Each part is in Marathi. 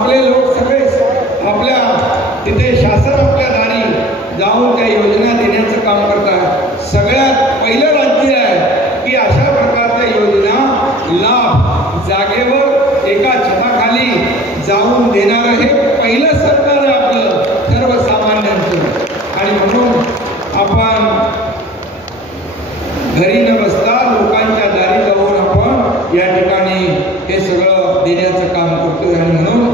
आपले लोक सगळे आपल्या तिथे शासन आपल्या दारी जाऊन त्या योजना देण्याचं काम करतात। सगळ्यात पहिलं राज्य आहे की अशा प्रकारच्या योजना लाभ जागेवर एका छताखाली जाऊन देणारं हे पहिलं सरकार आहे आपलं सर्वसामान्यांचं। आणि म्हणून आपण घरी न बसता लोकांच्या दारी जाऊन आपण या ठिकाणी हे सगळं देण्याचं काम करतोय। आणि म्हणून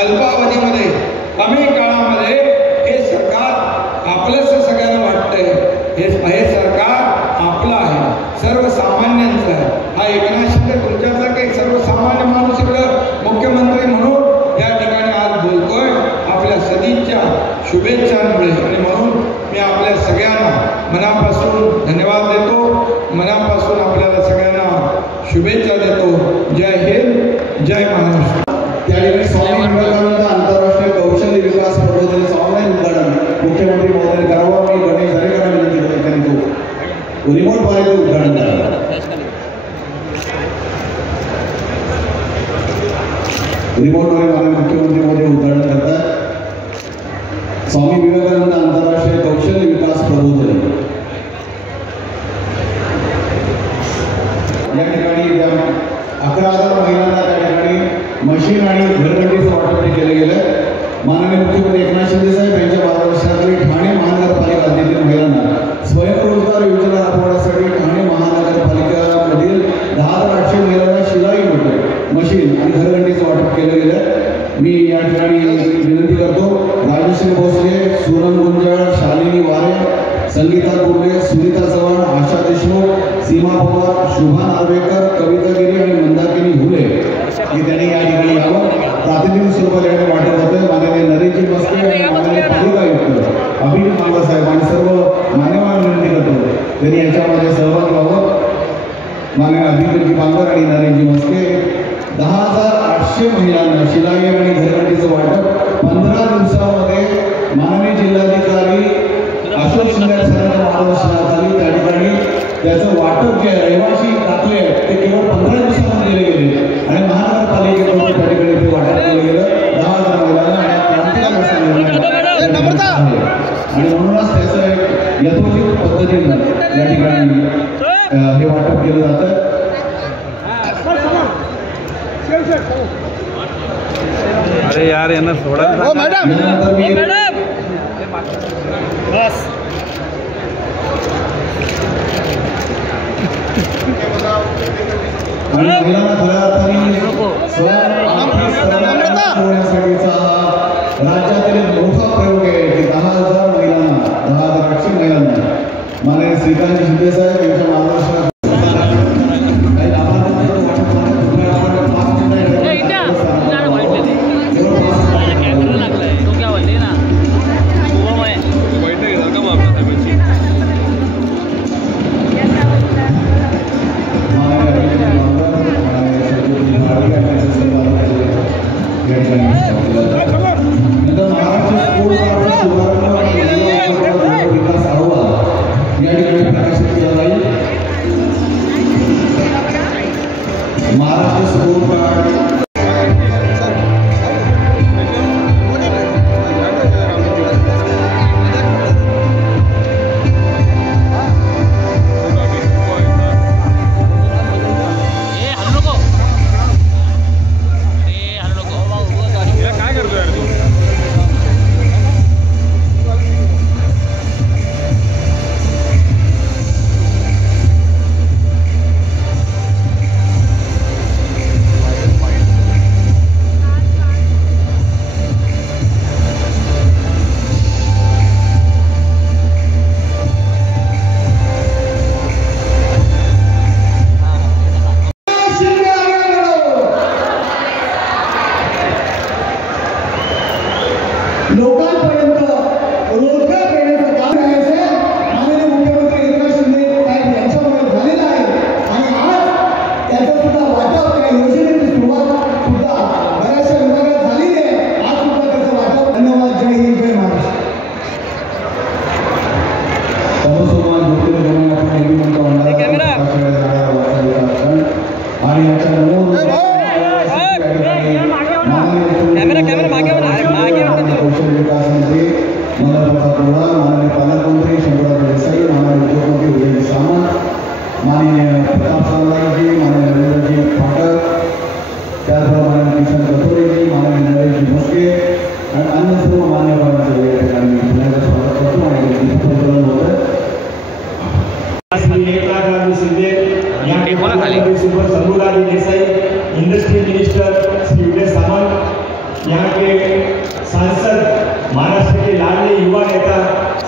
अल्पावधीमध्ये कमी काळामध्ये हे सरकार आपलंच सगळ्यांना वाटतंय। हे सरकार आपलं आहे, सर्वसामान्यांचं आहे। हा एकनाथ शिंदे तुमच्यासारखा एक सर्वसामान्य माणूस इकडं मुख्यमंत्री म्हणून या ठिकाणी आज बोलतोय आपल्या सदिच्छा शुभेच्छांमुळे। आणि म्हणून मी आपल्या सगळ्यांना मनापासून धन्यवाद देतो, मनापासून आपल्याला सगळ्यांना शुभेच्छा देतो। जय हिंद, जय महाराष्ट्र। त्यावेळी स्वामी विवेकानंद आंतरराष्ट्रीय कौशल्य विकास प्रबोधनाचं ऑनलाईन उद्घाटन मुख्यमंत्री महोदय करावं। मी गणेश दरेकरांना विनंती करतो त्यांनी तो रिमोटद्वारे उद्घाटन करावं। रिमोटद्वारे माननीय मुख्यमंत्री महोदय उद्घाटन करतात। स्वामी विवेकानंद आंतरराष्ट्रीय कौशल्य विकास प्रबोधन या ठिकाणी 11,000 महिलांना त्या ठिकाणी मशीन आणि घरगड्डीचं वाटप केलं गेलं। माननीय मुख्यमंत्री एकनाथ शिंदे साहेब यांच्या मार्गदर्शनाखाली ठाणे महानगरपालिका हद्दीतील महिलांना स्वयंरोजगार योजना राबवण्यासाठी ठाणे महानगरपालिकेमधील 10,800 महिलांना शिलाई मशीन आणि घरगड्डीचं वाटप केलं गेलं। मी या ठिकाणी विनंती करतो राजश्री भोसले, सूरम गुंजाळ, शालिनी वारे, संगीता कुर्ले, सुनीता चव्हाण, आशा देशमुख, सीमा पवार, शुभा नार्वेकर, कविता गिरी आणि मंदाकिनी हुले की त्यांनी या ठिकाणी यावं। प्रातिनिधिक स्वरूपात या ठिकाणी वाटप होतं। माननीय नरेशजी मस्के आणि माननीय पालिका आयुक्त अभिजित मांगा साहेब आणि सर्व मान्यवर विनंती करतो त्यांनी याच्यामध्ये सहभागी व्हावं। माननीय अभिजितजी बांगर आणि नरेशजी मस्के 10,800 महिलांना शिलाई आणि घरगड्डीचं वाटप 15 दिवसामध्ये माननीय जिल्हाधिकारी अशोक शिंदे सरांच्या मार्गदर्शनाखाली त्या ठिकाणी त्याचं वाटप जे रहिवासी दाखले आहेत ते केवळ 15 दिवसामध्ये दिले गेले आणि महानगरपालिकेकडून त्या ठिकाणी ते वाटप केलं गेलं 10,000 महिलांना आणि म्हणूनच त्याचं एक यथोचित पद्धतीनं या ठिकाणी हे वाटप केलं जातं। अरे यार यांना थोडा मॅडम बस महिलांना खऱ्या अर्थाने राज्यातील मोठा प्रयोग आहे की 10,000 महिलांना 10,800 महिलांना माननीय श्रीकांत शिंदे साहेब यांच्या मार्गदर्शनात कैमरा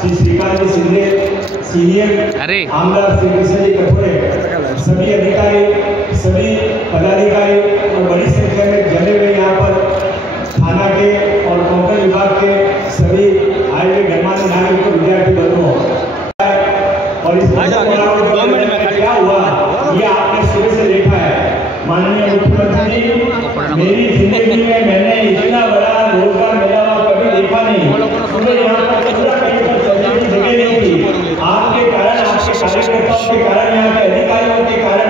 श्री श्रीकांत शिंदे, सीनियर आमदार श्री किशन कठोरे, सभी अधिकारी, सभी पदाधिकारी और बड़ी संख्या में जमे हुए यहाँ पर थाना के और कोंकण विभाग के सभी आए हुए गणमान्य नागरिक विद्यार्थी बंधुओं, और इस क्या हुआ ये आपने शुरू से देखा है। माननीय मुख्यमंत्री जी, मेरी जिंदगी में मैंने इतना बड़ा रोजगार मेला कभी देखा नहीं। मुझे यहाँ पर पूरा चलने की जगह नहीं थी। आपके कारण, आपके कार्यकर्ताओं के कारण, यहाँ के अधिकारियों के कारण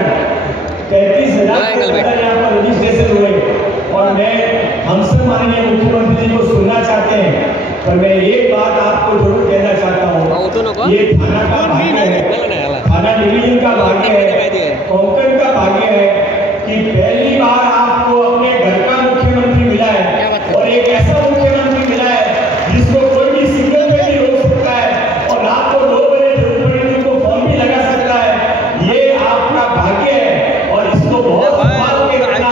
35,000 से ज्यादा यहाँ पर रजिस्ट्रेशन हुए। और मैं हम सब माननीय मुख्यमंत्री जी को सुनना चाहते हैं, पर मैं एक बात आपको जरूर कहना चाहता हूँ, ये थाना का भाग्य है, थाना डिवीजन का भाग्य है, कोंकण का भाग्य है कि पहली बार आपको अपने घर का मुख्यमंत्री मिला है, और एक ऐसा मुख्यमंत्री मिला है जिसको कोई भी सिग्नल पे भी रोक सकता है और रात को 2 बजे जरूरत पड़ेगी तो फॉर्म भी लगा सकता है। ये आपका भाग्य है और इसको बहुत संभाल के रखना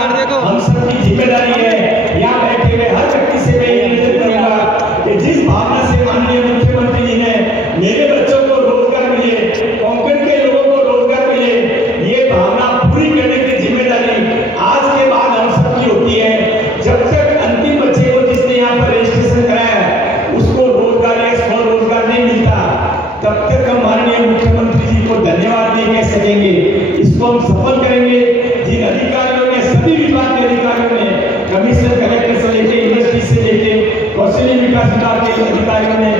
हम सबकी जिम्मेदारी है। यहाँ बैठे हुए हर व्यक्ति से मैं ये निवेदन करूंगा कि जिस भावना से माननीय मुख्यमंत्री जी ने मेरे बच्चों को रोजगार मिले, कोंकण के लोगों को रोजगार मिले, ये भावना पूरी करने की जिम्मेदारी आज के बाद हम सबकी होती है। जब तक अंतिम बच्चे को जिसने यहाँ पर रजिस्ट्रेशन कराया उसको रोजगार या स्वरोजगार नहीं मिलता, तब तक हम माननीय मुख्यमंत्री जी को धन्यवाद नहीं कह सकेंगे। इसको हम सफल करेंगे। जिन अधिकारियों ने, सभी विभाग के अधिकारियों ने, कमिश्नर, कलेक्टर से लेके यूनिवर्सिटी से लेके कौशल्य विकास विभाग के अधिकारियों ने,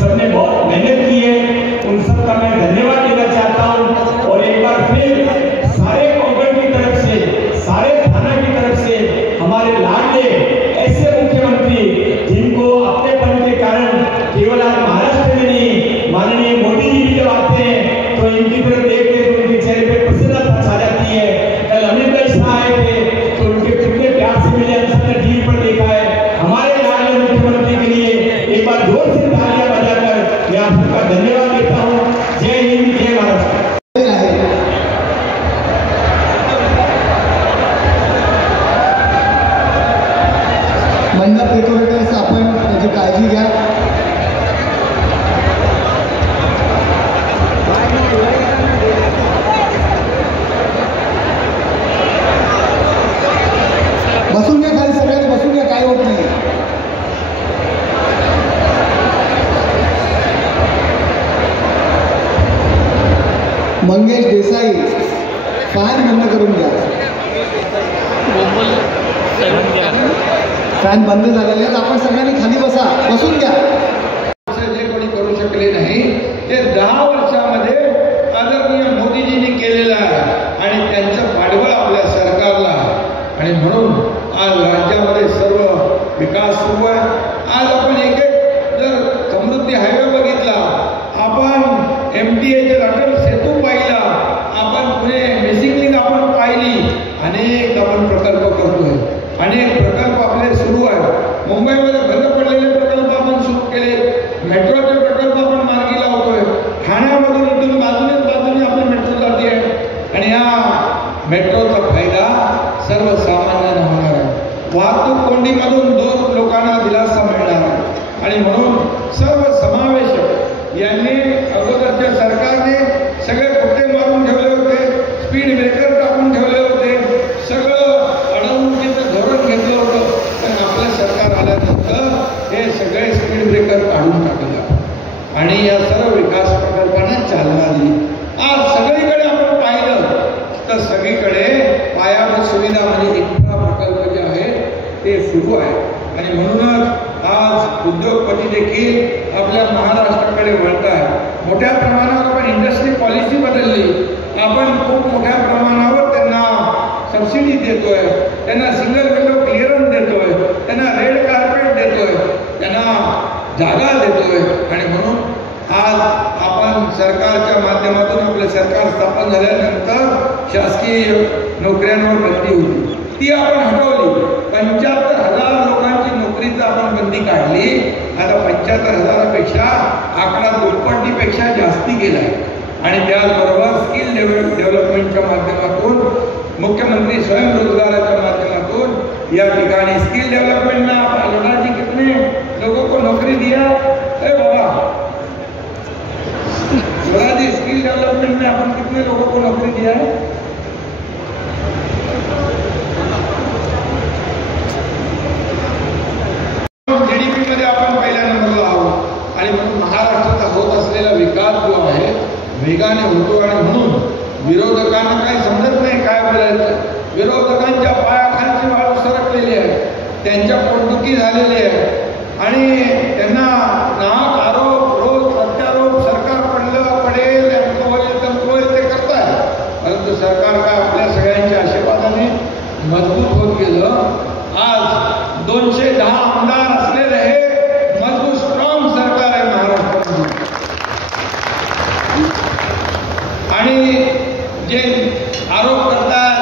सबने बहुत मेहनत की है, उन सबका मैं धन्यवाद देना चाहता हूँ। और एक बार फिर सारे कोंकण की तरफ से, सारे थाना की तरफ से हमारे लाडले ऐसे मुख्यमंत्री जिनको अपनेपन के कारण केवल आज महाराष्ट्र में नहीं, माननीय मोदी जी भी जब आते हैं तो इनकी तरफ देखते तो उनके चेहरे पे प्रसन्नता छा जाती है। कल अमित शाह आए थे तो उनके कितने प्यार से मिले, हम सबने टीवी पर देखा है। हमारे लाडले मुख्यमंत्री के लिए एक बार जोर से तालियां बजाकर मैं आप सबका धन्यवाद देता हूँ। जय हिंद, जय महाराष्ट्र। मंडप डेकोरेटर्स आपण त्याची काळजी घ्या. बसून घ्या खाली, सगळ्यांनी बसून घ्या, काय होत नाही. मंगेश देसाई, फॅन बंद करून घ्या. फॅन बंद झालेले आहेत. आपण सगळ्यांनी खाली बसा, बसून घ्या. जे कोणी करू शकले नाही ते 10 वर्षामध्ये आदरणीय मोदीजींनी केलेलं आहे आणि त्यांचं पाठबळ आपल्या सरकारला. आणि म्हणून आज राज्यामध्ये सर्व विकास सुरू आहे. आज आपण एक जर समृद्धी हायवे बघितला, आपण MTA अटल सेतू पाहिला, आपण पुणे मिसिंग लिंक आपण पाहिली, अनेक आपण प्रकल्प करतोय, अनेक प्रकल्प आपले सुरू आहेत. मुंबईमध्ये बंद पडलेले प्रकल्प आपण सुरू केले, मेट्रोचे प्रकल्प आपण मार्गी लावतोय. ठाण्यामधून इथून बाजूने आपली मेट्रो जाते आहे आणि या मेट्रोचा फायदा सर्वसामान्यांना होणार आहे. वाहतूक कोंडीमधून दूर लोकांना दिलासा मिळणार आहे. आणि म्हणून सर्व समावेशक यांनी अगोदरच्या सरकारने सगळे कुठे मारून ठेवले होते, स्पीड ब्रेकर टाकून ठेवले होते, सगळं अडवणुकीचं धोरण घेतलं होतं. पण आपलं सरकार आल्यानंतर हे सगळे स्पीड ब्रेकर काढून टाकलं आणि या सर्व विकास प्रकल्पांना चालना दिली. आज सगळीकडे आपण पाहिलं तर सगळीकडे पायाभूत सुविधा म्हणजे इन्फ्रा प्रकल्प जे आहेत ते सुरू आहे. आणि म्हणूनच आज उद्योगपती देखील आपल्या महाराष्ट्राकडे वळत आहेत. मोठ्या प्रमाणावर आपण इंडस्ट्री पॉलिसी बदलली. आपण खूप मोठ्या प्रमाणावर त्यांना सबसिडी देतोय, त्यांना सिंगल विंडो क्लिअरन्स देतोय, त्यांना रेड कार्पेट देतोय, त्यांना जागा देतोय. आणि म्हणून आज आपण सरकारच्या माध्यमातून आपलं सरकार स्थापन झाल्यानंतर शासकीय नोकऱ्यांवर बंदी होती, ती आपण हटवली. 75,000 लोकांची नोकरीचं आपण बंदी काढली. आता 75,000पेक्षा आकडा दुप्पटीपेक्षा जास्ती गेला आहे. आणि त्याचबरोबर स्किल डेव्हलपमेंटच्या माध्यमातून, मुख्यमंत्री स्वयंरोजगाराच्या माध्यमातून या ठिकाणी स्किल डेव्हलपमेंटना लौटा जी कितने लोगों को नौकरी दिया. अरे बाबा वेगाने होतो आणि म्हणून विरोधकांना काही समजत नाही काय बोलायचं. विरोधकांच्या पायाखालची वाळू सरकलेली आहे, त्यांच्या पोटदुखी झालेली आहे आणि त्यांना नाहक आरोप रोज प्रत्यारोप सरकार पडेल ते करतात. परंतु सरकार काय आपल्या सगळ्यांच्या आशीर्वादाने मजबूत होत गेलं. आज 210 आमदार असलेलं हे मजबूत स्ट्रॉंग सरकार आहे महाराष्ट्रामध्ये. आणि जे आरोप करतात,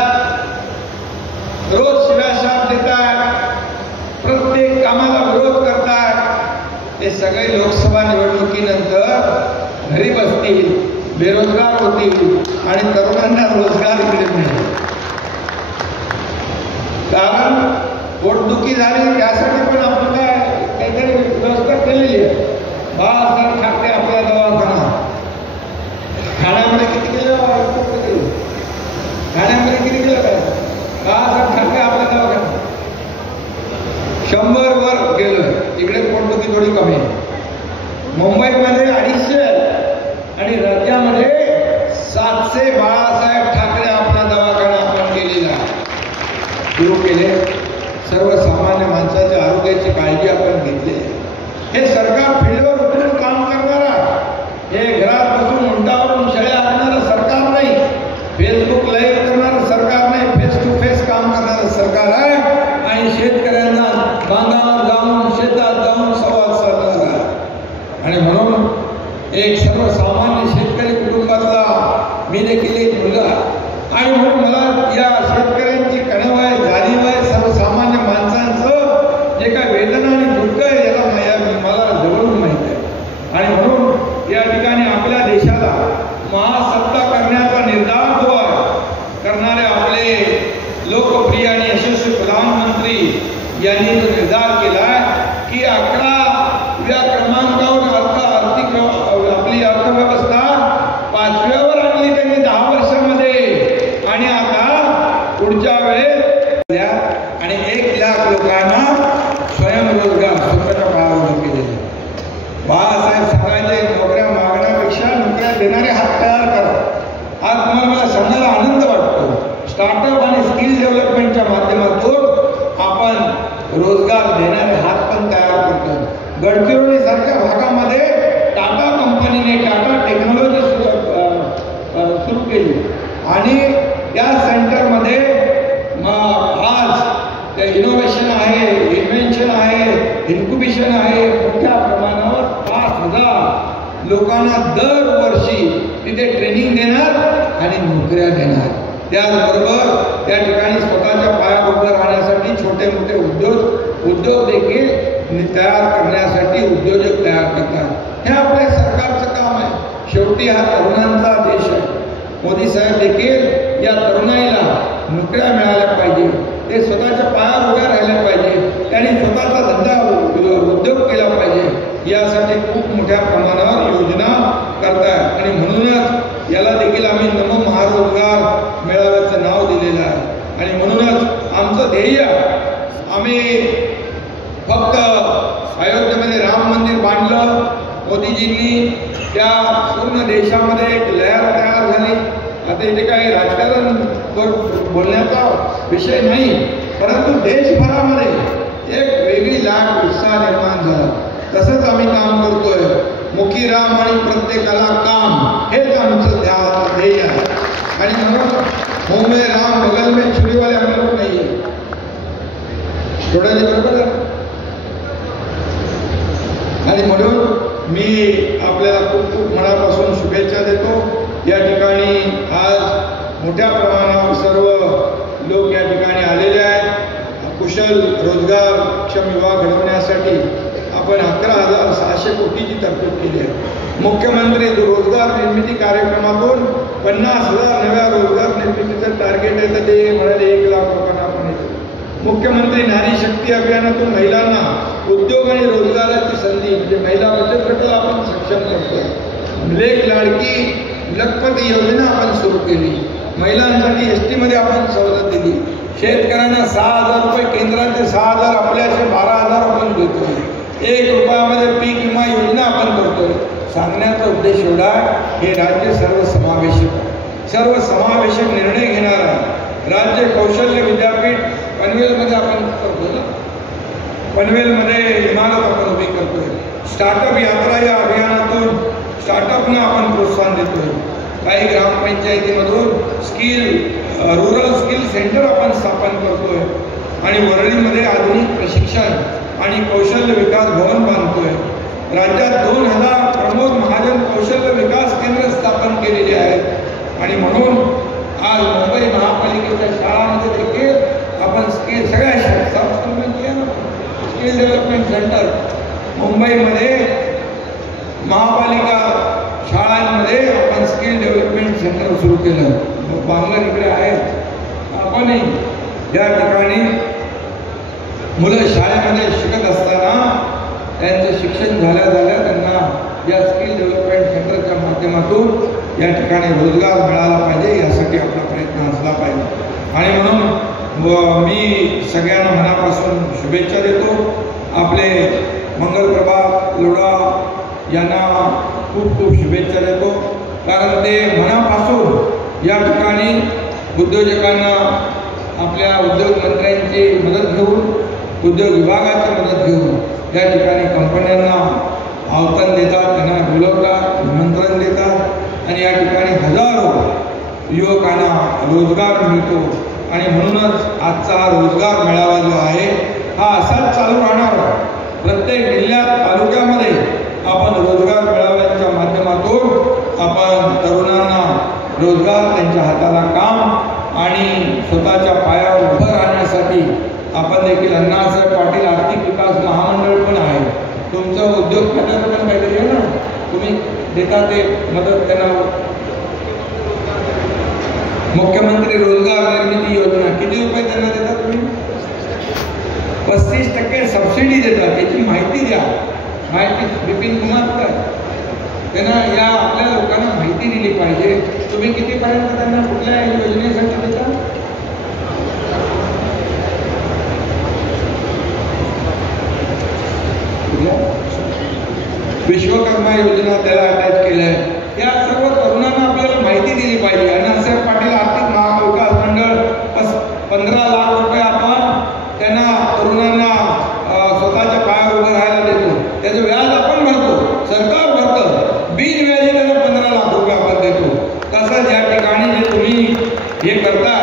रोज शिव्याशाप देतात, प्रत्येक कामाला विरोध करतात, ते सगळे लोकसभा निवडणुकीनंतर घरी बसतील, बेरोजगार होतील आणि तरुणांना रोजगार मिळत नाही. कारण पोटदुखी झाली त्यासाठी पण आपण काहीतरी व्यवस्था केलेली आहे. बाळासाहेब ठाकरे आपला दवाखाना ठाण्यामध्ये किती केलं, ठाण्यामध्ये किती केलं काय बाळासाहेब ठाकरे आपला दवाखाना 100 वर गेलं. तिकडे पोटदुखी थोडी कमी आहे. मुंबईमध्ये 250 आणि राज्यामध्ये 700 बाळासाहेब ठाकरे आपला दवाखाना आपण केलेला सुरू केले. सर्वसामान्य माणसाच्या आरोग्याची काळजी आपण घेतली. हे सरकार फील्डवर उतरून काम करणारा, हे घरात बसून उंटावरून शेळ्या आणणारं सरकार नाही, फेसबुक लाईव्ह करणारं सरकार नाही, फेस टू फेस काम करणारं सरकार आहे. आणि शेतकऱ्यांना बांधावर जाऊन शेतात जाऊन संवाद साधणार आहे. आणि म्हणून एक सर्वसामान्य शेतकरी कुटुंबातला मी देखील एक मुलगा आणि म्हणून मला या शेतकऱ्यांची कणव आहे, जाणीव आहे, सर्वसामान्य माणसांचं जे काय वेदना आणि दुःख आहे याला मला जवळून माहीत आहे. आणि म्हणून या ठिकाणी आपल्या देशाला महासत्ता करण्याचा निर्धार जो आहे करणारे आपले लोकप्रिय आणि यशस्वी प्रधानमंत्री यांनी जो निर्धार केला आहे की 11व्या क्रमांकावर आपली अर्थव्यवस्था 5व्यावर आणली त्यांनी 10 वर्षामध्ये. आणि आता पुढच्या वेळेस आणि 1 लाख लोकांना स्वयंरोजगार स्वतःच्या पायावर केलेले. बाळासाहेब सांगायचे नोकऱ्या मागण्यापेक्षा नोकऱ्या देणारे हात तयार करा. आज मला सांगायला आनंद वाटतो. स्टार्टअप आणि स्किल डेव्हलपमेंटच्या माध्यमातून आपण रोजगार देणारे हात पण तयार करतो. गडचिरोली सारख्या भागामध्ये टाटा कंपनीने टाटा टेक्नॉलॉजी सुरू केली आणि त्या सेंटरमध्ये आज इनोव्हेशन आहे, इन्व्हेन्शन आहे, इन्क्युबेशन आहे. मोठ्या प्रमाणावर 5000 लोकांना दरवर्षी तिथे ट्रेनिंग देणार आणि नोकऱ्या देणार. त्याचबरोबर त्या ठिकाणी स्वतःच्या पायावर उभं राहण्यासाठी छोटे मोठे उद्योग देखील तयार करण्यासाठी उद्योजक तयार करतात. हे आपल्या सरकारचं काम आहे. शेवटी हा तरुणांचा देश आहे. मोदी साहेब देखील या तरुणाईला नोकऱ्या मिळाल्या पाहिजे, ते स्वतःच्या पायावर उभ्या राहिल्या पाहिजे, त्यांनी स्वतःचा धंदा उद्योग केला पाहिजे. यासाठी खूप मोठ्या प्रमाणावर योजना करतात आणि म्हणूनच याला देखील आम्ही नमो महारोजगार मेळाव्याचं नाव दिलेलं आहे. आणि म्हणूनच आमचं ध्येय आम्ही फक्त अयोध्येमध्ये राम मंदिर बांधलं, मोदीजींनी त्या पूर्ण देशामध्ये एक लहर तयार झाली. आता इथे काही राजकारण बोलण्याचा विषय नाही, परंतु देशभरामध्ये एक वेगळी लाट उत्साह निर्माण झाला. तसंच आम्ही काम करतोय. मुखी राम आणि प्रत्येकाला काम हेच आमचं ध्येय आहे. आणि म्हणून मुंह में राम बगल में छुरी वाले हम लोग नाही आहे. थोडं बरोबर आहे. आणि म्हणून मी आपल्याला खूप खूप मनापासून शुभेच्छा देतो. या ठिकाणी आज मोठ्या प्रमाणावर सर्व लोक या ठिकाणी आलेले आहेत. कुशल रोजगारक्षम युवा घडवण्यासाठी आपण 11,600 कोटीची तरतूद केली आहे. मुख्यमंत्री रोजगार निर्मिती कार्यक्रमातून 50,000 नव्या रोजगार निर्मितीचं टार्गेट आहे, तर ते म्हणाले 1 लाख लोकांना आपण येतो. मुख्यमंत्री नारी शक्ती अभियानातून महिलांना उद्योग आणि रोजगाराची संधी म्हणजे महिला बचत गटाला आपण सक्षम करतोय. लेख लाडकी लखपती योजना आपण सुरू केली. महिलांसाठी ST मध्ये आपण सवलत दिली. शेतकऱ्यांना 6,000 रुपये केंद्राचे 6,000 आपल्याचे 12,000 आपण देतोय. 1 रुपयामध्ये पीक विमा योजना आपण करतोय. सांगण्याचा उद्देश एवढा हे राज्य सर्वसमावेशक निर्णय घेणार आहे। राज्य कौशल्य विद्यापीठ पनवेलमध्ये आपण करतो ना, पनवेलमध्ये इमारत आपण उभी करतोय। स्टार्टअप यात्रा या अभियानातून स्टार्टअपना आपण प्रोत्साहन देतोय। काही ग्रामपंचायतीमधून रुरल स्किल सेंटर आपण स्थापन करतोय आणि वरळीमध्ये आधुनिक प्रशिक्षण आणि कौशल्य विकास भवन बांधतोय। राज्यात 2000 प्रमोद महाजन कौशल्य विकास केंद्र स्थापन केलेले आहेत आणि म्हणून आज मुंबई महापालिकेच्या शाळांमध्ये देखील आपण स्किल डेव्हलपमेंट सेंटर मुंबईमध्ये महापालिका शाळांमध्ये आपण स्किल डेव्हलपमेंट सेंटर सुरू केलं। बांगला इकडे आहेत। आपणही या ठिकाणी मुलं शाळेमध्ये शिकत असताना त्यांचं शिक्षण झाल्या त्यांना या स्किल डेव्हलपमेंट सेंटरच्या माध्यमातून या ठिकाणी रोजगार मिळाला पाहिजे, यासाठी आपला प्रयत्न असला पाहिजे। आणि म्हणून मी सगळ्यांना मनापासून शुभेच्छा देतो। आपले मंगलप्रभात लोढा यांना खूप खूप शुभेच्छा देतो, कारण ते मनापासून या ठिकाणी उद्योजकांना आपल्या उद्योग मंत्र्यांची मदत घेऊन, उद्योग विभागाची मदत घेऊन या ठिकाणी कंपन्यांना आव्हान देतात, त्यांना बोलवतात, निमंत्रण देतात आणि या ठिकाणी हजारो युवकांना रोजगार मिळतो। आणि म्हणूनच आजचा हा रोजगार मेळावा जो आहे हा असाच चालू राहणार। प्रत्येक जिल्ह्यात तालुक्यामध्ये आपण रोजगार मेळाव्यांच्या माध्यमातून आपण तरुणांना रोजगार, त्यांच्या हाताला काम आणि स्वतःच्या पायावर उभं राहण्यासाठी आपण देखील अण्णासाहेब पाटील आर्थिक विकास महामंडळ पण आहे। तुमचं उद्योग खात्याचं पण काहीतरी आहे ना, तुम्ही देता ते मदत त्यांना। मुख्यमंत्री रोजगार निर्मिती योजना किती रुपये त्यांना देतात तुम्ही? 35% सबसिडी देतात। त्याची माहिती द्या, माहिती बिपिन कुमार त्यांना या आपल्या लोकांना माहिती दिली पाहिजे। तुम्ही कितीपर्यंत त्यांना कुठल्या योजनेसाठी देता? विश्वकर्मा योजना त्याला अटॅच केलं आहे। या सर्व तरुणांना आपल्याला माहिती दिली पाहिजे। अण्णासाहेब पाटील आर्थिक महाविकास मंडळ 15 लाख रुपये आपण त्यांना तरुणांना स्वतःच्या पायावर उभं राहायला देतो। त्याचं व्याज आपण भरतो, सरकार भरतं, बिनव्याजी त्यांना 15 लाख रुपये आपण देतो। तसंच या ठिकाणी जे तुम्ही हे करता,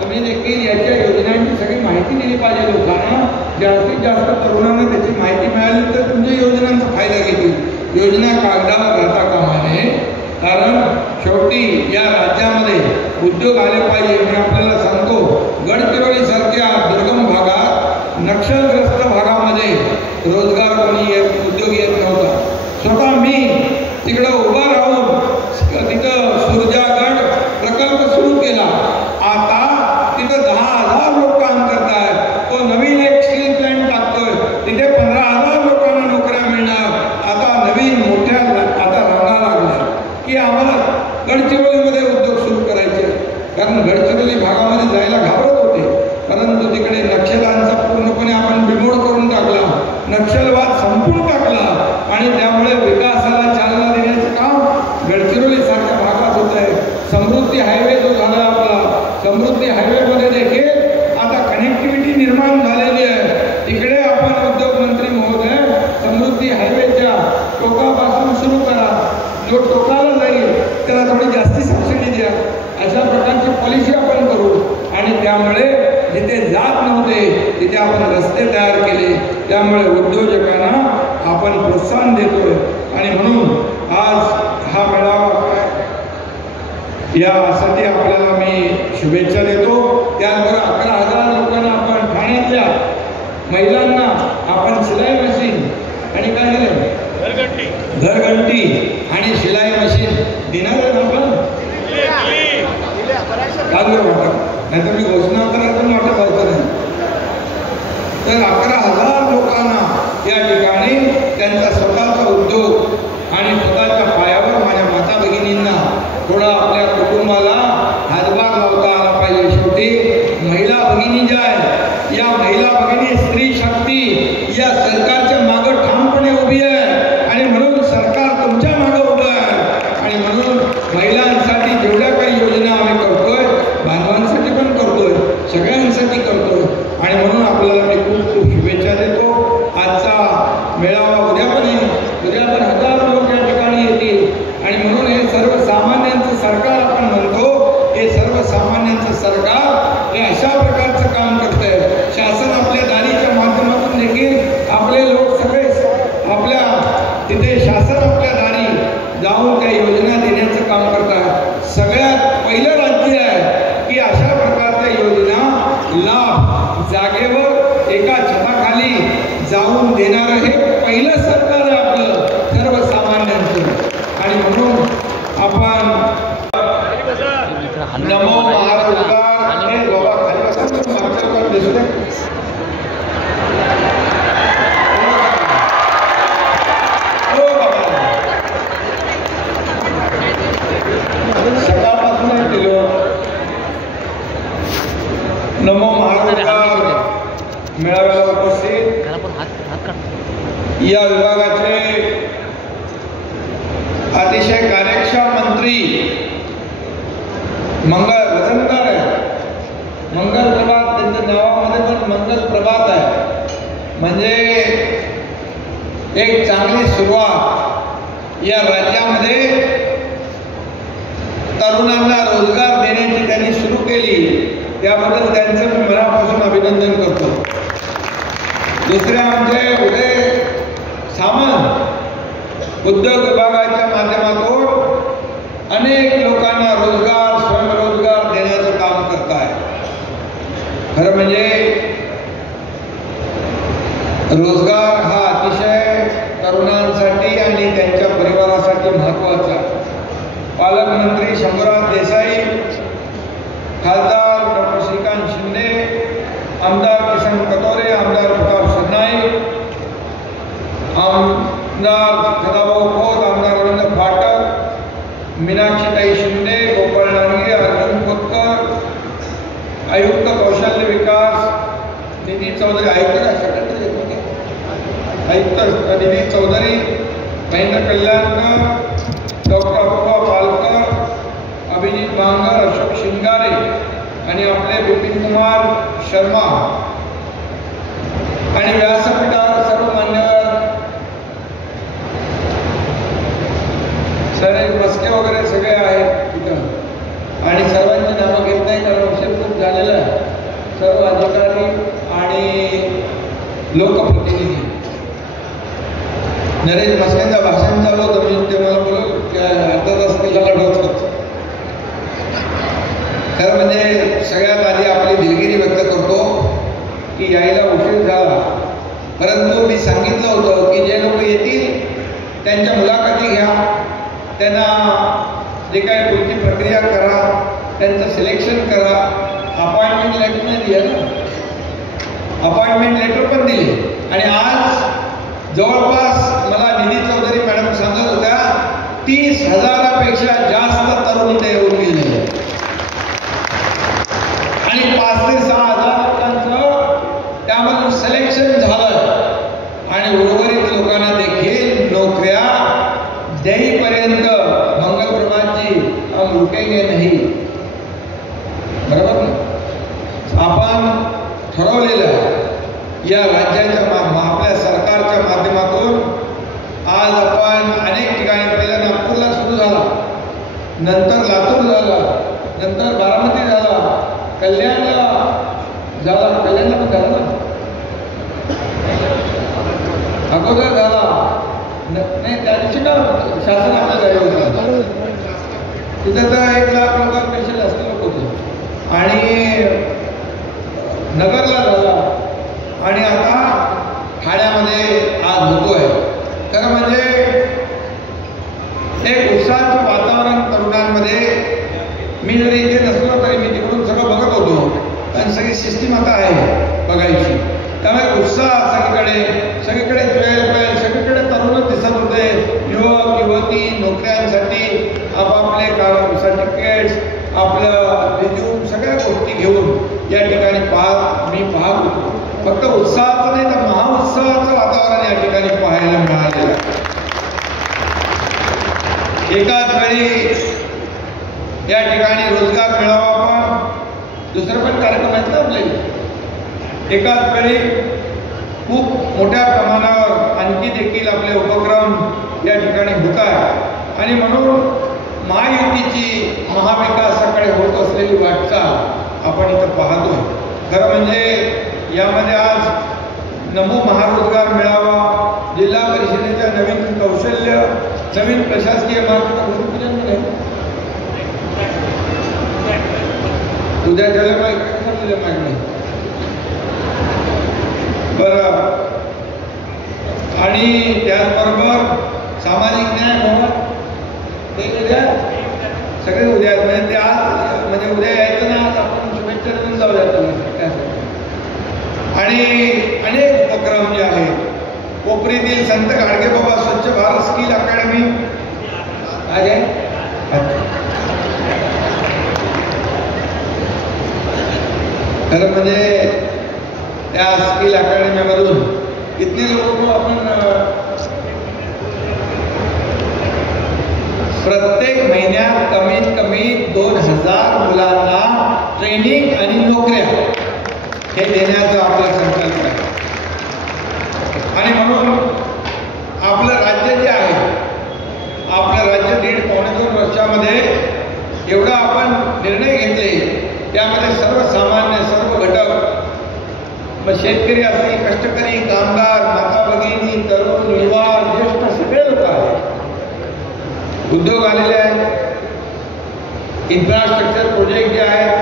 तुम्ही देखील याच्या योजनांची सगळी माहिती दिली पाहिजे लोकांना। जास्तीत जास्त तरुणांना त्याची माहिती मिळाली तर तुमच्या योजनांचा फायदा घेतील। योजना कागदावर राहता कामा नये, कारण शेवटी या राज्यामध्ये उद्योग आले पाहिजे। मी आपल्याला सांगतो, गडचिरोली सारख्या दुर्गम भागात, नक्षलग्रस्त भागामध्ये रोजगार कोणी उद्योग येत नव्हता। स्वतः मी तिकडं उभा राहून तिथं सुरजागड प्रकल्प सुरू केला। आता तिथं 10,000 लोक काम करतात। तो नवीन एक स्टील प्लॅन्ट टाकतोय, तिथे 15,000 लोकांना नोकऱ्या मिळणार। आता नवीन मोठ्या आता रांगा लागल्या की आम्हाला गडचिरोलीमध्ये उद्योग सुरू करायचे, कारण गडचिरोली भागामध्ये जायला घाबरत होते, परंतु तिकडे नक्षलांचा पूर्णपणे आपण बिमोड करून टाकला, नक्षलवाद संपून टाकला आणि त्यामुळे विकासाला चालना देण्याचं काम गडचिरोली सारख्या भागात होत आहे। समृद्धी हायवे जो झाला आपला, समृद्धी हायवेमध्ये देखील आता कनेक्टिव्हिटी निर्माण झालेली आहे। तिकडे आपण उद्योग मंत्री महोदय समृद्धी हायवेच्या टोकापासून सुरू करा, जो टोकाला जाईल त्याला थोडी जास्ती सबसिडी द्या, अशा प्रकारची पॉलिसी आपण करू आणि त्यामुळे जिथे जात नव्हते तिथे आपण रस्ते तयार केले, त्यामुळे उद्योजकांना आपण प्रोत्साहन देतोय। आणि म्हणून आज हा मेळावा यासाठी आपल्याला मी शुभेच्छा देतो। त्याचबरोबर 11,000 लोकांना आपण ठाण्यातल्या महिलांना आपण शिलाई मशीन आणि काय दिलं, घरघंटी आणि शिलाई मशीन देणार आहे आपण नाही तर मी घोषणा करायचं वाटत होतं नाही। तर 11,000 लोकांना या ठिकाणी त्यांचा स्वतःचा उद्योग आणि स्वतःच्या पायावर माझ्या माता भगिनींना थोडा आपल्या कुटुंबाला हातभार लावता आला पाहिजे। शेवटी महिला भगिनी ज्या आहेत, या महिला भगिनी स्त्री शक्ती या सरकारच्या मागे ठामपणे उभी आहे आणि म्हणून सरकार तुमच्या मागे महिलांसाठी जेवढ्या काही योजना आम्ही करतोय, बांधवांसाठी पण करतोय, सगळ्यांसाठी करतोय आणि म्हणून आपल्याला मी खूप खूप शुभेच्छा देतो. आजचा मेळावा उद्या पण हजारो लोक या ठिकाणी येतील आणि म्हणून हे सर्वसामान्यांचं सरकार आपण म्हणतो, हे सर्वसामान्यांचं सरकार हे अशा प्रकारचं काम करतंय. शासन आपल्या दारीच्या माध्यमातून देखील आपले लोक सगळे आपल्या तिथे शासन आपल्या दारी जाऊन त्या योजना देण्याचं काम करतात. सगळ्यात पहिलं राज्य आहे की अशा प्रकारच्या योजना लाभ जागेवर एका छताखाली जाऊन देणारं हे पहिलं सरकार आहे आपलं सर्वसामान्यांचं. आणि म्हणून आपण नमो महारोजगार हे बाबा खाली बसा, मागच्या दिसते सकाळपासून दिलो. नमो महारोजगार मेळाव्याला उपस्थित या विभागाचे अतिशय कार्यक्षम मंत्री मंगल वजनकर आहे. मंगल प्रभात त्यांच्या नावामध्ये पण मंगल प्रभात आहे. म्हणजे एक चांगली सुरुवात या राज्यामध्ये तरुणांना रोजगार देण्याची त्यांनी सुरू केली, त्याबद्दल त्यांचं मी मनापासून अभिनंदन करतो. दुसऱ्या म्हणजे उदय सामंत उद्योग विभागाच्या माध्यमातून अनेक लोकांना रोजगार स्वयंरोजगार देण्याचं काम करत आहे. खरं म्हणजे रोजगार हा अतिशय तरुणांसाठी आणि त्यांच्या परिवारासाठी महत्त्वाचा आहे. पालकमंत्री शंभूराज देसाई, खासदार डॉक्टर श्रीकांत शिंदे, आमदार किसन कटोरे, आमदार प्रताप सरनाईक, आमदार सदाभाऊ खोत, आमदार रवींद्र फाटक, मीनाक्षीताई शिंदे, गोपाळ डांगे, अर्जुन खोतकर, आयुक्त कौशल्य विकास निधी चौधरी, आयुक्त निधी चौधरी, महेंद्र कल्याणकर, डॉक्टर अप्पा पालकर, अभिजित बांगर, अशोक शिंगारे आणि आपले बिपिन कुमार शर्मा आणि व्यासपीठावर सर्व मान्यवर सर मस्के वगैरे सगळे आहेत तिथं आणि सर्वांची नावं घेत नाही कारण उशीर खूप झालेला आहे. सर्व अधिकारी आणि लोकप्रतिनिधी. नरेश मस्केंचं भाषण चालू होतं, मी ते मला बोलू अर्धा तास तिला लढवत होतो. खरं म्हणजे सगळ्यात आधी आपली दिलगिरी व्यक्त करतो की यायला उशीर झाला, परंतु मी सांगितलं होतं की जे लोक येतील त्यांच्या मुलाखती घ्या, त्यांना जे काय पुढची प्रक्रिया करा, त्यांचं सिलेक्शन करा. अपॉइंटमेंट लेटर नाही दिलं ना, अपॉइंटमेंट लेटर पण दिले आणि आज जवळपास मला निधी चौधरी मॅडम सांगत होत्या 30,000पेक्षा जास्त तरुण ते येऊन गेले आणि 5 ते 6,000 लोकांचं त्यामधून सिलेक्शन झालं आणि उर्वरित लोकांना देखील नोकऱ्या देईपर्यंत मंगल प्रभातजी हम रुकेंगे नहीं. बरोबर ना? आपण ठरवलेलं या राज्याच्या आपल्या सरकारच्या माध्यमातून आज आपण अनेक ठिकाणी पहिला नागपूरला सुरू झाला, नंतर लातूर झाला, नंतर बारामती झाला, कल्याणला झाला, कल्याणला पण झाला ना, अगोदर झाला नाही त्या दिवशी का शासन आपल्या जाहीर होतं तिथं तर 1 लाख लोकांपेक्षा जास्त लोक होते आणि नगरला झाला आणि आता ठाण्यामध्ये आज होतोय. खरं म्हणजे एक उत्साहाचं वातावरण तरुणांमध्ये. मी जरी इथे नसलो तरी मी तिकडून सगळं बघत होतो आणि सगळी सिस्टीम आता आहे बघायची, त्यामुळे उत्साह सगळीकडे सगळीकडे तरुणच दिसत होते. युवक युवती नोकऱ्यांसाठी आपापले सर्टिफिकेट्स, आपलं रिझ्यूम सगळ्या गोष्टी घेऊन या ठिकाणी मी पाहत होतो. फक्त उत्साहाचं नाही तर महाउत्साहाचं वातावरण या ठिकाणी पाहायला मिळालेलं. एकाच वेळी या ठिकाणी रोजगार मिळावा. पण दुसरं पण कार्यक्रम आहेत ना आपले. एकाच वेळी खूप मोठ्या प्रमाणावर आणखी देखील आपले उपक्रम या ठिकाणी होत आहे आणि म्हणून महायुतीची महाविकासाकडे होत असलेली वाटचाल आपण इथं पाहतोय. खरं म्हणजे यामध्ये आज नमो महारोजगार मेळावा, जिल्हा परिषदेच्या नवीन कौशल्य, नवीन प्रशासकीय मार्ग उद्या झालं मागणी बरं. आणि त्याचबरोबर सामाजिक न्याय भवन ते उद्या सगळे उद्या म्हणजे ते आज म्हणजे उद्या यायचं ना, आज आपण शुभेच्छा देऊन जाऊया तुम्ही. आणि अनेक उपक्रम जे आहेत. कोपरीतील संत गाडगेबाबा स्वच्छ भारत स्किल अकॅडमी आज आहे. खरं म्हणजे त्या स्किल अकॅडमीमधून कितने लोक आपण प्रत्येक महिन्यात कमीत कमी 2000 मुलांना ट्रेनिंग आणि नोकऱ्या हे देण्याचा आपला संकल्प आहे. आणि म्हणून आपलं राज्य जे आहे, आपलं राज्य 1.5-2 वर्षामध्ये एवढा आपण निर्णय घेतले. त्यामध्ये सर्वसामान्य सर्व घटक, मग शेतकरी असतील, कष्टकरी, कामगार, माता भगिनी, तरुण, युवा, ज्येष्ठ सगळे लोक आहेत. उद्योग आलेले आहेत. इन्फ्रास्ट्रक्चर प्रोजेक्ट जे आहेत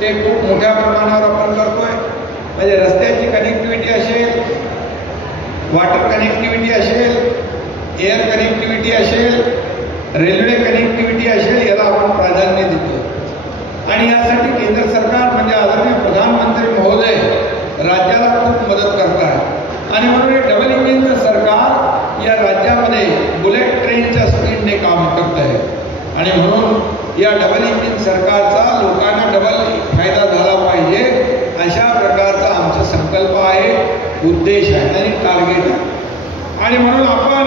ते खूप मोठ्या प्रमाणावर आपण करतोय. म्हणजे रस्त्याची कनेक्टिव्हिटी असेल, वॉटर कनेक्टिव्हिटी असेल, एअर कनेक्टिव्हिटी असेल, रेल्वे कनेक्टिव्हिटी असेल, याला आपण प्राधान्य देतो. आणि यासाठी केंद्र सरकार म्हणजे आदरणीय प्रधानमंत्री महोदय राज्याला खूप मदत करतात. आणि म्हणून हे डबल इंजिनचं सरकार या राज्यामध्ये बुलेट ट्रेनच्या स्पीडने काम करत आहे. आणि म्हणून या डबल इंजिन सरकारचा लोकांना डबल फायदा झाला पाहिजे अशा प्रकारचा आमचा संकल्प आहे, उद्देश आहे आणि टार्गेट आहे. आणि म्हणून आपण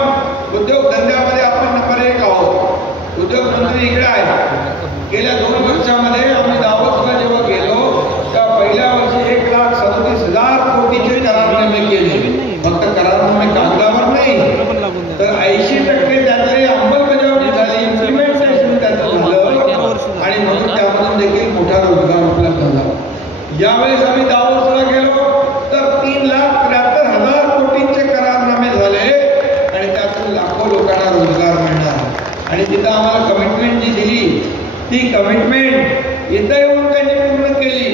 उद्योगधंद्यामध्ये आपण नंबर 1 आहोत. उद्योगमंत्री इकडे आहे. गेल्या 2 वर्षामध्ये आम्ही दावोसला जेव्हा गेलो तेव्हा पहिल्या वर्षी 1,37,000 कोटीचे करारनामे केले. फक्त करारनामे कागदावर नाही, तर 80% त्यातले अंमलबजावणी झाली, इम्प्लिमेंटेशन त्याचं झालं. आणि म्हणून त्यामधून देखील मोठा रोजगार उपलब्ध झाला. यावेळेस आम्ही दावोसला गेलो तर 3,73,000 कोटींचे करारनामे झाले आणि त्यातून लाखो लोकांना रोजगार मिळणार. आणि तिथं आम्हाला कमिटमेंट जी दिली ती कमिटमेंट इथं येऊन त्यांनी पूर्ण केली.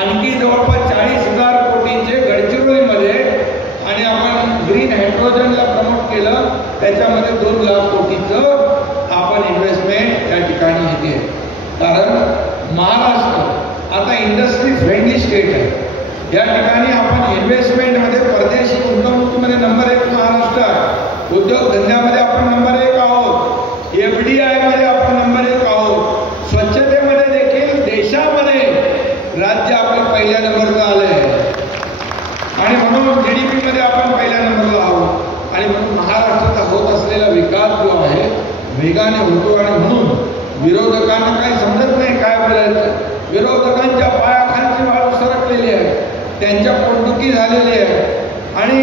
आणखी जवळपास 40,000 कोटींचे गडचिरोलीमध्ये आणि आपण ग्रीन हायड्रोजनला प्रमोट केलं, त्याच्यामध्ये 2 लाख कोटीचं आपण इन्व्हेस्टमेंट त्या ठिकाणी येते. कारण महाराष्ट्र आता इंडस्ट्री फ्रेंडली स्टेट आहे. या ठिकाणी आपण इन्व्हेस्टमेंटमध्ये परदेशी गुंतवणुकीमध्ये नंबर 1 महाराष्ट्र आहे. उद्योगधंद्यामध्ये आपण नंबर 1 आहोत. FDI मध्ये आपण नंबर 1 आहोत. स्वच्छतेमध्ये देखील देशामध्ये राज्य आपलं पहिल्या नंबरला आलंय. आणि म्हणून GDP मध्ये आपण पहिल्या नंबरला आहोत. आणि म्हणून महाराष्ट्राचा होत असलेला विकास जो आहे वेगाने होतो. आणि म्हणून विरोधकांना काही समजत नाही काय बोलायचं. पायाखालची वाळू सरकलेली आहे, त्यांच्या पोटदुखी झालेली आहे. आणि